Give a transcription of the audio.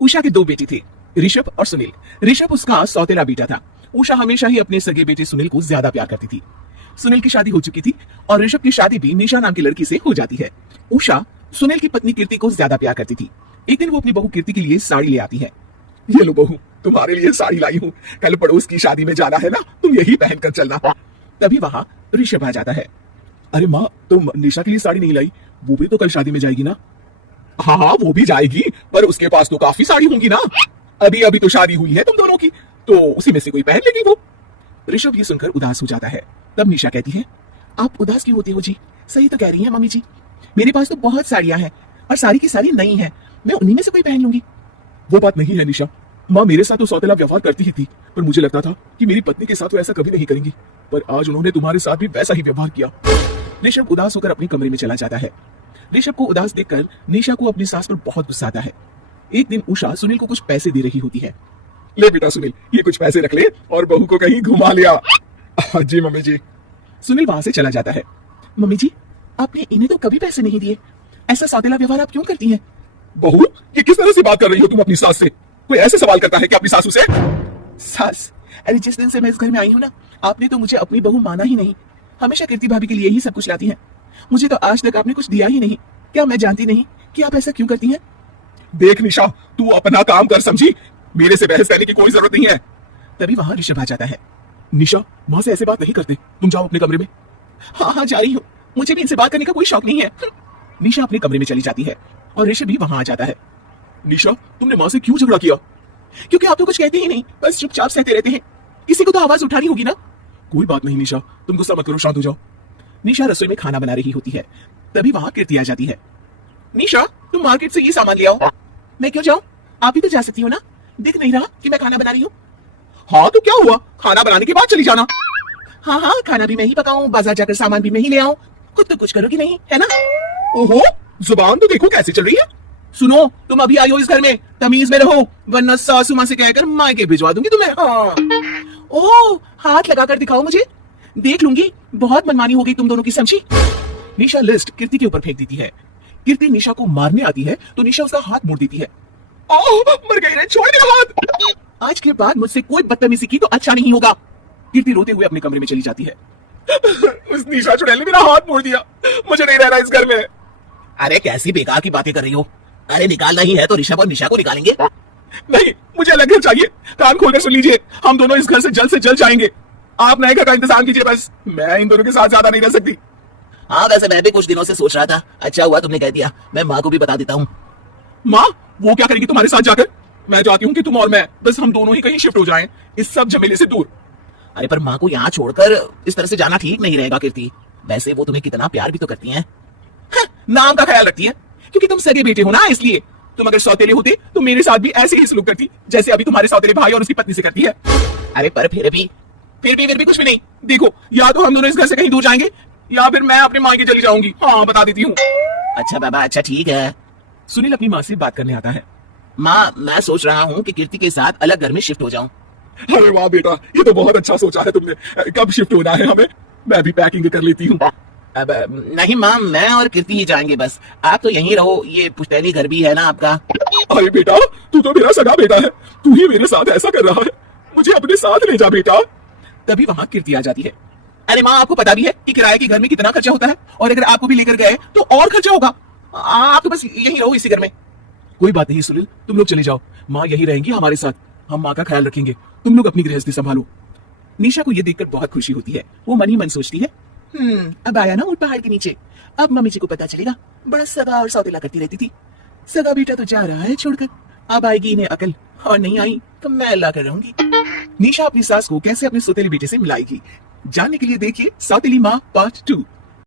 उषा के दो बेटे थे, ऋषभ और सुनील। ऋषभ उसका सौतेला बेटा था। उषा हमेशा ही अपने सगे बेटे सुनील को ज्यादा प्यार करती थी। सुनील की शादी हो चुकी थी और ऋषभ की शादी भी निशा नाम की लड़की से हो जाती है। उषा सुनील की पत्नी कीर्ति को ज्यादा प्यार करती थी। एक दिन वो अपनी बहू कीर्ति के लिए साड़ी ले आती है। ये लो बहू, तुम्हारे लिए साड़ी लाई हूँ, कल पड़ोस की शादी में जाना है ना, तुम यही पहन कर चलना। तभी वहां ऋषभ आ जाता है। अरे माँ, तुम निशा के लिए साड़ी नहीं लाई? वो भी तो कल शादी में जाएगी ना? हाँ हाँ, वो भी जाएगी, पर उसके पास तो काफी साड़ी होंगी ना। अभी अभी तो शादी हुई है तुम दोनों की, तो उसी में से कोई पहन लेगी वो। ऋषभ ये सुनकर उदास हो जाता है। तब निशा कहती है, आप उदास क्यों होते हो जी? सही तो कह रही है मम्मी जी, मेरे पास तो बहुत साड़ियां हैं और सारी की सारी नई हैं, मैं उन्हीं में से कोई पहन लूंगी। वो बात नहीं है निशा, माँ मेरे साथ तो सौतेला व्यवहार करती ही थी, पर मुझे लगता था कि मेरी पत्नी के साथ वो ऐसा कभी नहीं करेंगी, पर आज उन्होंने तुम्हारे साथ भी वैसा ही व्यवहार किया। ऋषभ उदास होकर अपने कमरे में चला जाता है। ऋषभ को उदास देखकर निशा को अपनी सास पर बहुत गुस्सा आता है। एक दिन उषा सुनील को कुछ पैसे दे रही होती है। ले बेटा सुनील, ये कुछ पैसे रख ले और बहू को कहीं घुमा लिया। जी मम्मी जी। सुनील वहां से चला जाता है। मम्मी जी, आपने इन्हें तो कभी पैसे नहीं दिए, ऐसा सौतेला व्यवहार आप क्यों करती हैं? बहू, ये किस तरह से बात कर रही हो तुम अपनी सास से? कोई ऐसे सवाल करता है कि अपनी सासू से? सास, अरे जिस दिन से मैं इस घर में आई हूँ ना, आपने तो मुझे अपनी बहू माना ही नहीं। हमेशा कीर्ति भाभी के लिए ही सब कुछ लाती हैं। मुझे तो आज तक आपने कुछ दिया ही नहीं। क्या मैं जानती नहीं कि आप ऐसा क्यों करती हैं? देख निशा, तू अपना काम कर, समझी? मेरे से बहस करने की कोई जरूरत नहीं है। तभी वहां ऋषभ आ जाता है। निशा, माँ से ऐसे बात नहीं करते, तुम जाओ अपने कमरे में। हाँ हाँ, जा रही हूँ, मुझे भी इनसे बात करने का कोई शौक नहीं है। निशा अपने कमरे में चली जाती है और ऋषभ भी वहां आ जाता है। निशा, तुमने माँ से क्यों झगड़ा किया? क्योंकि आप तो कुछ कहते ही नहीं, बस चुपचाप सहते रहते हैं। किसी को तो आवाज उठानी होगी ना। कोई बात नहीं निशा, तुम गुस्सा मत करो, शांत हो जाओ। निशा रसोई में खाना बना रही होती है। तभी वहां कीर्ति आ जाती है। निशा, तुम मार्केट से ये सामान ले आओ। मैं क्यों जाऊं? आप ही तो जा सकती हो ना, दिख नहीं रहा कि मैं खाना बना रही हूँ? हाँ तो क्या हुआ, खाना बनाने के बाद चली जाना। हाँ हाँ, खाना भी मैं ही पकाऊं, बाजार जाकर सामान भी मैं ही ले आऊं, खुद तो कुछ करोगी नहीं, है ना? ओहो, जुबान तो देखो कैसे चल रही है। सुनो, तुम अभी आई हो इस घर में, तमीज में रहो, वरना सासू माँ से कहकर मायके भिजवा दूंगी तुम्हें। हाँ। ओह, हाथ लगाकर दिखाओ मुझे, देख लूंगी। बहुत मनमानी हो गई तुम दोनों की, समझी? निशा लिस्ट कीर्ति के ऊपर फेंक देती है। कीर्ति निशा को मारने आती है तो निशा उसका हाथ मोड़ देती है। मर गई रे, छोड़ मेरा हाथ। आज के बाद मुझसे कोई बदतमीजी की तो अच्छा नहीं होगा। कीर्ति रोते हुए अपने कमरे में चली जाती है। उस निशा चुड़ैल ने मेरा हाथ मोड़ दिया, मुझे नहीं रहना इस घर में। अरे कैसी बेकार की बातें कर रही हो? अरे निकालना ही है तो ऋषभ और निशा को निकालेंगे। नहीं, मुझे अलग घर चाहिए। कान खोलकर सुन लीजिए, हम दोनों इस घर से जल्द जाएंगे। आप नए घर का इंतजाम कीजिए बस, मैं इन दोनों के साथ ज्यादा नहीं रह सकती। हाँ, वैसे मैं भी कुछ दिनों से सोच रहा था, अच्छा हुआ तुमने कह दिया, मैं माँ को भी बता देता हूँ। माँ, वो क्या करेगी तुम्हारे साथ जाकर? मैं चाहती हूँ कि तुम और मैं, बस हम दोनों ही कहीं शिफ्ट हो जाएं, इस सब झमेले से दूर। अरे पर माँ को यहाँ छोड़कर इस तरह से जाना ठीक नहीं रहेगा कीर्ति। वैसे वो तुम्हें कितना प्यार भी तो करती हैं। नाम का ख्याल रखती है, क्योंकि तुम सगे बेटे हो ना, इसलिए। तुम अगर सौतेले होते तो मेरे साथ भी ऐसे ही सलूक करती जैसे अभी तुम्हारे सौतेले भाई और उसकी पत्नी से करती है। अरे पर फिर भी कुछ भी नहीं। देखो, या तो हम दोनों इस घर से कहीं दूर जाएंगे या फिर मैं अपने माँ की चली जाऊंगी। हाँ, बता देती हूँ। अच्छा बाबा, अच्छा ठीक है। सुनील अपनी माँ से बात करने आता है। माँ, मैं सोच रहा हूँ कि कीर्ति के साथ अलग घर में शिफ्ट हो जाऊं। अरे वाह बेटा, ये तो बहुत अच्छा सोचा है तुमने। कब शिफ्ट होना है हमें? मैं भी पैकिंग कर लेती हूँ। अब नहीं माँ, मैं और कीर्ति ही जाएंगे बस, आप तो यहीं रहो, ये पुश्तैनी घर भी है ना आपका। अरे बेटा, तू तो मेरा सगा बेटा है, तू ही मेरे साथ ऐसा कर रहा है, मुझे अपने साथ ले जा बेटा। तभी वहाँ कीर्ति आ जाती है। अरे माँ, आपको पता भी है कि किराए के घर में कितना खर्चा होता है, और अगर आपको भी लेकर गए तो और खर्चा होगा। आप तो बस यहीं रहो इसी घर में। कोई बात नहीं सुनील, तुम लोग चले जाओ, माँ यहीं रहेंगी हमारे साथ, हम माँ का ख्याल रखेंगे, तुम लोग अपनी गृहस्थी संभालो। निशा को ये देखकर बहुत खुशी होती है। वो मन ही मन सोचती है, अब आया ना ऊंट पहाड़ के नीचे, अब मम्मी जी को पता चलेगा बड़ा सगा और सौतेला करती रहती थी। सगा बेटा तो जा रहा है छोड़कर, अब आएगी इन्हें अकल, और नहीं आई तो मैं अल्लाह कर रहूंगी। निशा अपनी सास को कैसे अपने सौतेले बेटे से मिलाएगी, जानने के लिए देखिए सौतेली माँ पार्ट 2।